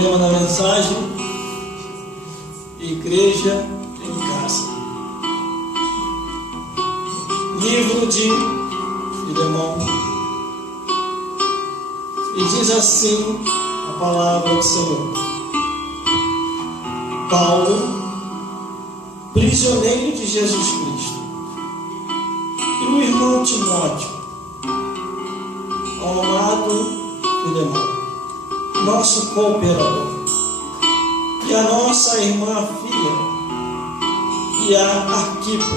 Tema da mensagem: Igreja em Casa. Livro de Filemão. E diz assim a palavra do Senhor: Paulo, prisioneiro de Jesus Cristo, e o irmão Timóteo, ao amado Filemão, nosso cooperador, e a nossa irmã filha, e a Arquipo,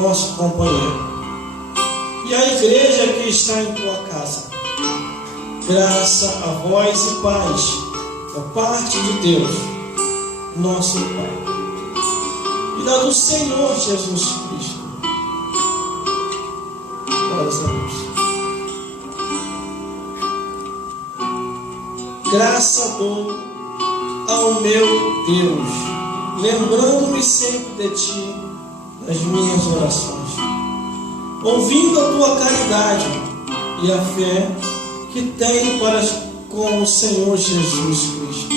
nosso companheiro, e a igreja que está em tua casa. Graça a vós e paz da parte de Deus, nosso Pai, e da do Senhor Jesus Cristo. Glórias a Deus. Graça dou ao meu Deus, lembrando-me sempre de ti nas minhas orações, ouvindo a tua caridade e a fé que tenho para com o Senhor Jesus Cristo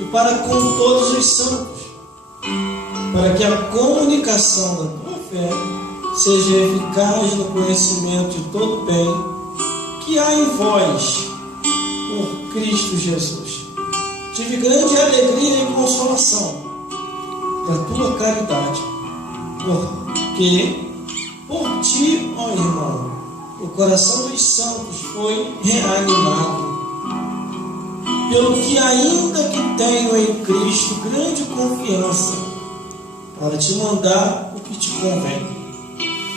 e para com todos os santos, para que a comunicação da tua fé seja eficaz no conhecimento de todo o bem que há em vós por Cristo Jesus. Tive grande alegria e consolação da tua caridade, porque por ti, ó irmão, o coração dos santos foi reanimado, pelo que ainda que tenho em Cristo grande confiança para te mandar o que te convém.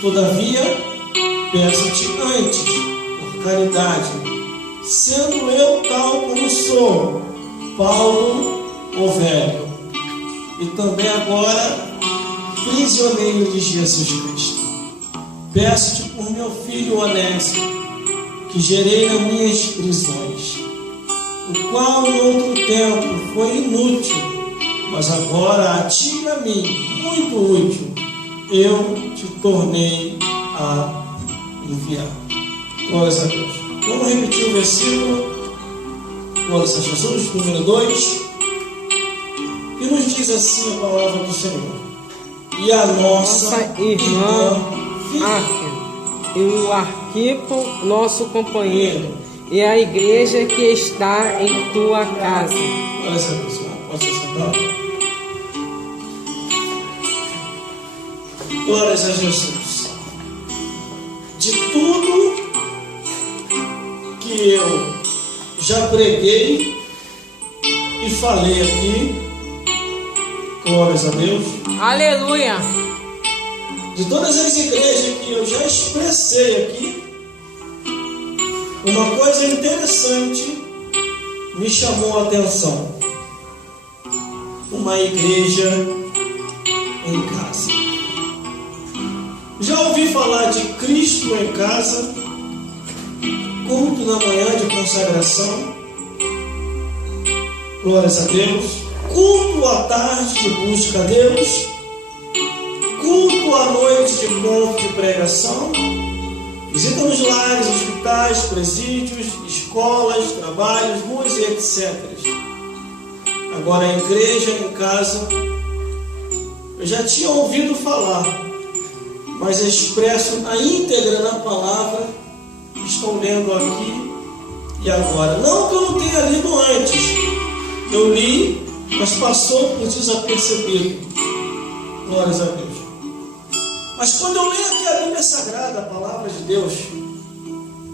Todavia, peço-te antes, por caridade, sendo eu tal como sou, Paulo, o velho, e também agora prisioneiro de Jesus Cristo. Peço-te por meu filho Onésimo, que gerei nas minhas prisões, o qual em outro tempo foi inútil, mas agora a ti e a mim muito útil, eu te tornei a enviar. Glórias a Deus. Vamos repetir o versículo. Glórias a Jesus, número 2. E nos diz assim a palavra do Senhor: e a nossa irmã e o Arquipo, nosso companheiro, e a igreja que está em tua casa. Glórias a Deus. Pode se sentar. Glórias a Jesus. De tudo que eu já preguei e falei aqui, glórias a Deus. Aleluia! De todas as igrejas que eu já expressei aqui, uma coisa interessante me chamou a atenção: uma igreja em casa. Já ouvi falar de Cristo em casa, culto na manhã de consagração, glórias a Deus, culto à tarde de busca a Deus, culto à noite de ponto de pregação, visita nos lares, hospitais, presídios, escolas, trabalhos, ruas e etc. Agora a igreja em casa, eu já tinha ouvido falar, mas expresso na íntegra na palavra, estou lendo aqui e agora. Não que eu não tenha lido antes, eu li, mas passou por desapercebido. Glórias a Deus. Mas quando eu leio aqui a Bíblia Sagrada, a palavra de Deus,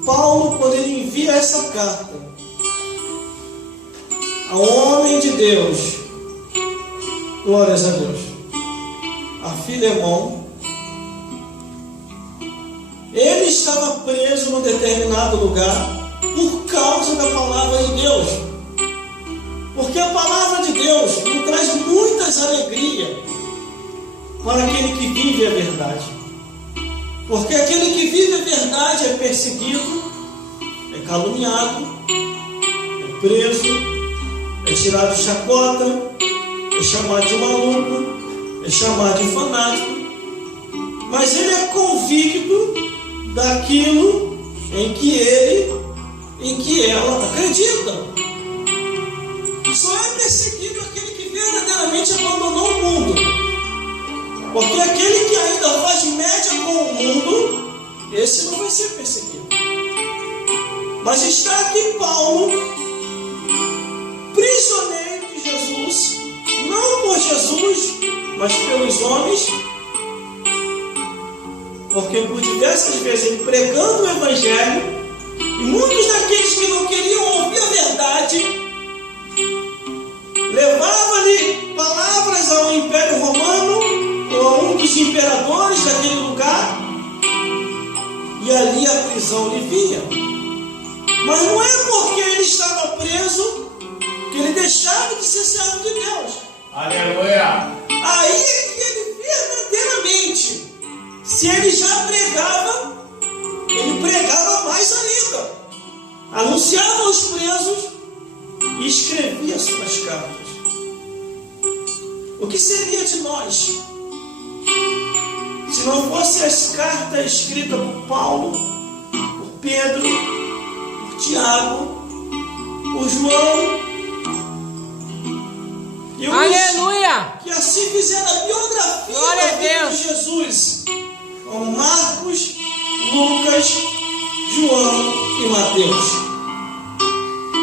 Paulo, quando ele envia essa carta ao homem de Deus, glórias a Deus, a Filemão, ele estava preso num determinado lugar por causa da palavra de Deus. Porque a palavra de Deus nos traz muitas alegrias para aquele que vive a verdade. Porque aquele que vive a verdade é perseguido, é caluniado, é preso, é tirado de chacota, é chamado de maluco, é chamado de fanático. Mas ele é convicto daquilo em que ele, em que ela acredita. Só Porque aquele que ainda faz média com o mundo, esse não vai ser perseguido. Mas está aqui Paulo, prisioneiro de Jesus, não por Jesus, mas pelos homens, porque por diversas vezes ele pregando o Evangelho, e muitos daqueles que não queriam ouvir a verdade, levava-lhe palavras ao Império Romano, ou a um dos imperadores daquele lugar, e ali a prisão lhe vinha. Mas não é porque ele estava preso que ele deixava de ser servo de Deus. Aleluia! Aí é que ele verdadeiramente, se ele já pregava, ele pregava mais ainda. Anunciava aos presos e escrevia suas cartas. O que seria de nós se não fossem as cartas escritas por Paulo, por Pedro, por Tiago, por João e Aleluia! que assim fizeram a biografia Glória da a vida Deus. de Jesus, com Marcos, Lucas, João e Mateus.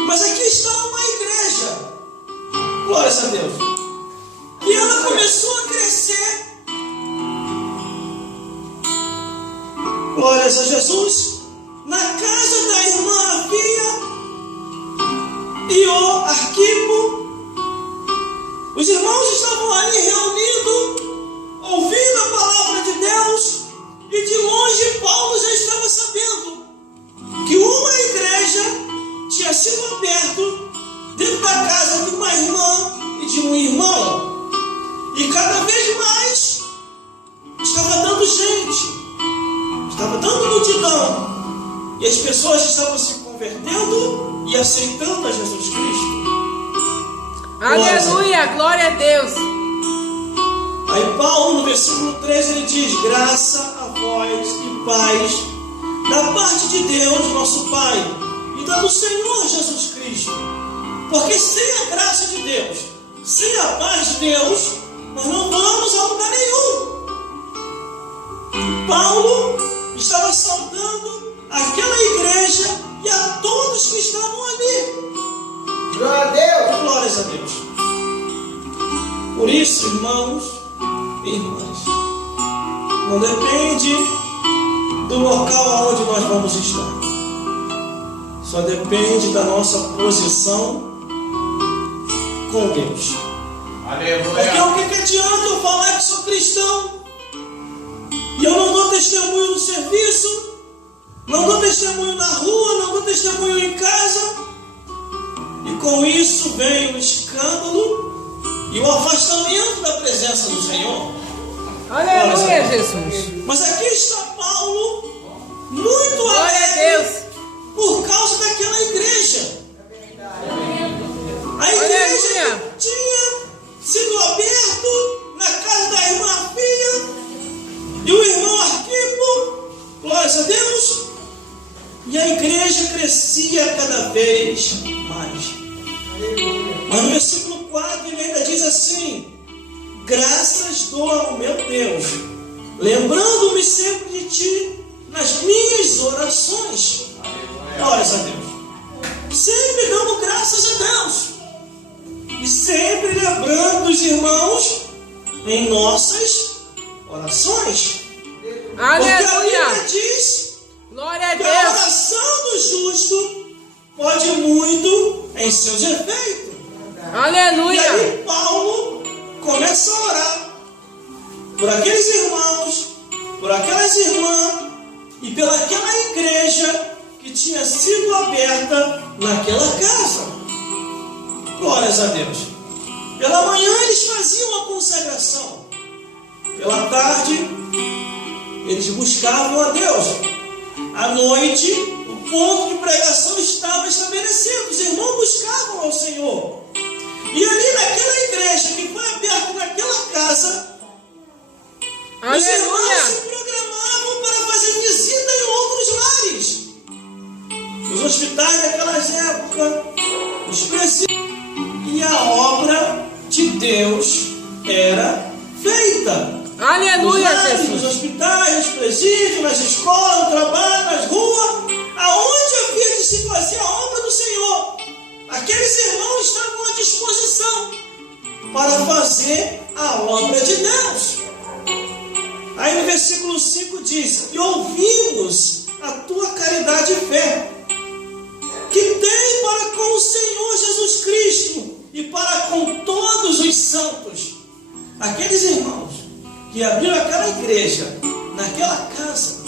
Mas aqui está uma igreja, glórias a Deus, e ela começou a crescer, glórias a Jesus, na casa da irmã Afia e o Arquipo. Os irmãos estavam ali reunidos, ouvindo a palavra de Deus, e de longe Paulo já estava sabendo que uma igreja tinha sido aberta dentro da casa de uma irmã e de um irmão, e cada vez mais estava dando gente, estava dando multidão, e as pessoas estavam se convertendo e aceitando a Jesus Cristo. Aleluia! Glória a Deus! Aí Paulo, no versículo 13, ele diz: graça a vós e paz da parte de Deus, nosso Pai, e da do Senhor Jesus Cristo. Porque sem a graça de Deus, sem a paz de Deus, nós não vamos a lugar nenhum. Paulo estava saudando aquela igreja e a todos que estavam ali. Glória a Deus! Glórias a Deus. Por isso, irmãos e irmãs, não depende do local onde nós vamos estar, só depende da nossa posição com Deus. Porque o que adianta eu falar que sou cristão e eu não dou testemunho no serviço, não dou testemunho na rua, não dou testemunho em casa, e com isso vem o escândalo e o afastamento da presença do Senhor. Aleluia, Jesus! Mas aqui está Paulo, muito Glória a alegre Deus! por causa daquela igreja. A igreja Aleluia. que tinha sido aberta na casa da irmã Afia e o irmão Arquipo, glórias a Deus, e a igreja crescia cada vez mais. Mas no versículo 4 ele ainda diz assim: graças dou ao meu Deus, lembrando-me sempre de ti nas minhas orações. Glórias a Deus. Sempre dando graças a Deus. E sempre lembrando os irmãos em nossas orações. Porque a Aleluia! Bíblia diz Glória a que a Deus! oração do justo pode muito em seus efeitos. E Aleluia! aí Paulo começa a orar por aqueles irmãos, por aquelas irmãs e pelaquela igreja que tinha sido aberta naquela casa. Glórias a Deus. Pela manhã eles faziam a consagração. Pela tarde eles buscavam a Deus. À noite o ponto de pregação estava estabelecido. Os irmãos buscavam ao Senhor. E ali naquela igreja que foi aberta naquela casa, os irmãos Aleluia! se programavam para fazer visita em outros lares. Os hospitais daquelas épocas, os presídios. E a obra de Deus era feita. Aleluia, nos lares, Jesus. nos hospitais, nos presídios, nas escolas, no trabalho, nas ruas, aonde havia de se fazer a obra do Senhor. Aqueles irmãos estavam à disposição para fazer a obra de Deus. Aí no versículo 5 diz: e ouvimos a tua caridade e fé, que tem para com o Senhor Jesus Cristo e para com todos os santos. Aqueles irmãos que abriram aquela igreja, naquela casa,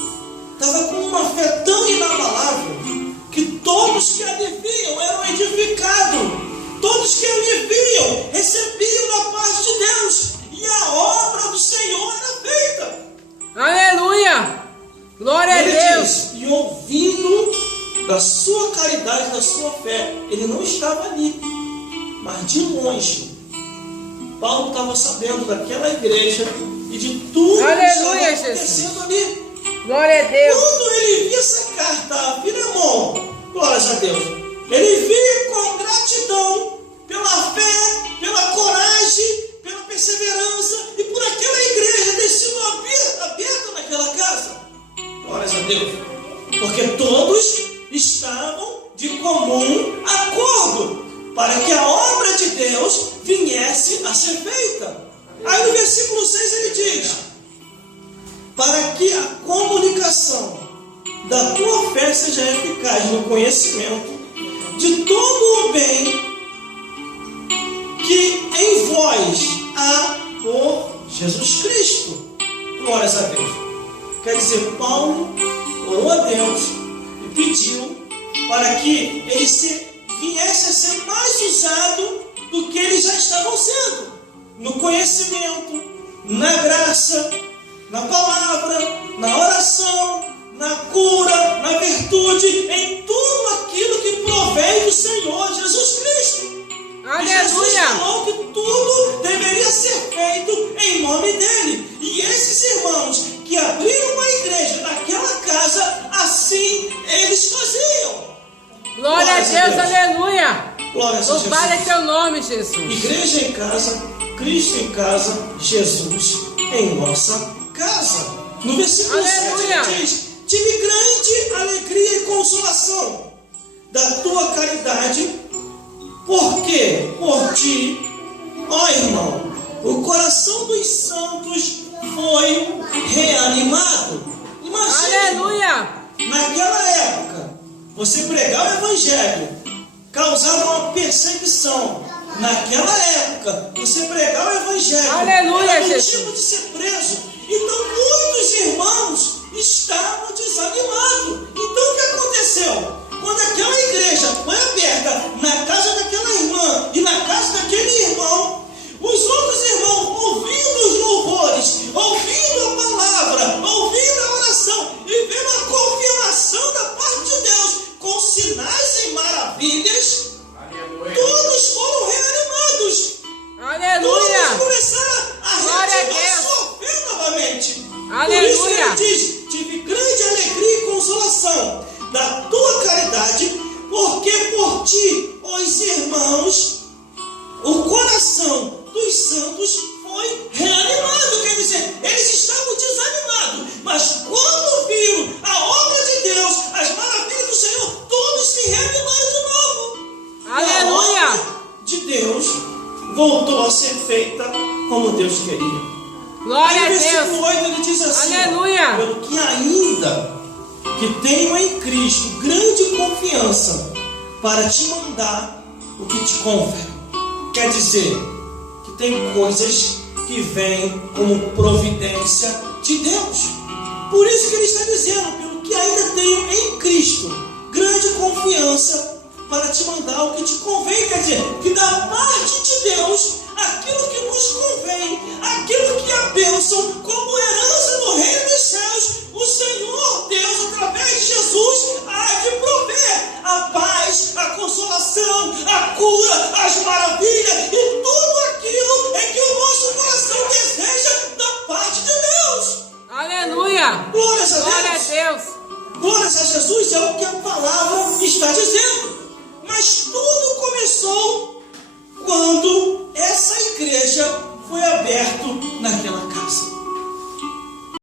estavam com uma fé tão inabalável, que todos que ali viam eram edificados, todos que ali viam recebiam da parte de Deus, e a obra do Senhor era feita. Aleluia! Glória a Ele Deus! diz: e ouvindo da sua caridade, da sua fé, ele não estava ali, mas de longe. Paulo estava sabendo daquela igreja e de tudo que estava acontecendo ali. Glória a Deus! Quando ele via essa carta a Filemão, glórias a Deus, ele via com gratidão pela fé, pela coragem, pela perseverança e por aquela igreja ter sido aberta naquela casa. Glórias a Deus. Porque todos estavam de comum acordo para que a obra de Deus viesse a ser feita. Aí no versículo 6 ele diz: para que a comunicação da tua fé seja eficaz no conhecimento de todo o bem que em vós há por Jesus Cristo. Glórias a Deus. Quer dizer, Paulo orou a Deus e pediu para que ele viesse a ser mais usado do que eles já estavam sendo, no conhecimento, na graça, na palavra, na oração, na cura, na virtude, em tudo aquilo que provém do Senhor Jesus Cristo. Aleluia! Jesus falou que tudo deveria ser feito em nome dele. E esses irmãos que abriram uma igreja naquela casa, assim eles faziam. Glória a Deus, aleluia! Glória a Jesus. Louvado é teu nome, Jesus. Igreja em casa, Cristo em casa, Jesus em nossa casa. No versículo 7 ele diz: tive grande alegria e consolação da tua caridade, porque por ti, ó irmão, o coração dos santos foi reanimado. Imagina, Aleluia! naquela época, você pregar o evangelho causava uma perseguição. Naquela época, você pregar o evangelho Aleluia, era Jesus. motivo de ser preso. Então muitos irmãos estavam desanimados. Então o que aconteceu? Quando aquela igreja foi aberta na casa daquela irmã e na casa daquele irmão, os outros irmãos, ouvindo os louvores, ouvindo a palavra, ouvindo a oração e vendo a confirmação da parte de Deus com sinais e maravilhas, todos foram reanimados. Aleluia! Todos começaram a Glória a reativar Deus. sua fé novamente. Aleluia. Por isso ele diz: tive grande alegria e consolação da tua caridade, porque por ti, os irmãos, o coração dos santos foi reanimado. Quer dizer, eles estavam desanimados, mas quando viram a obra de Deus, as maravilhas do Senhor, todos se reanimaram de novo. Aleluia. E a obra de Deus voltou a ser feita como Deus queria. Glória Aí a no versículo Deus! 8 ele diz assim: Aleluia. pelo que ainda que tenho em Cristo grande confiança para te mandar o que te convém. Quer dizer, que tem coisas que vêm como providência de Deus. Por isso que ele está dizendo: pelo que ainda tenho em Cristo grande confiança para te mandar o que te convém. Quer dizer, que da parte de Deus, aquilo que nos convém, aquilo que é a bênção, como herança do reino dos céus, o Senhor Deus, através de Jesus, há de prover a paz, a consolação, a cura, as maravilhas e tudo aquilo em que o nosso coração deseja da parte de Deus. Aleluia! Glórias a Glória a Deus. Deus! Glórias a Jesus é o que a palavra está dizendo. Mas tudo começou quando essa igreja foi aberta naquela casa.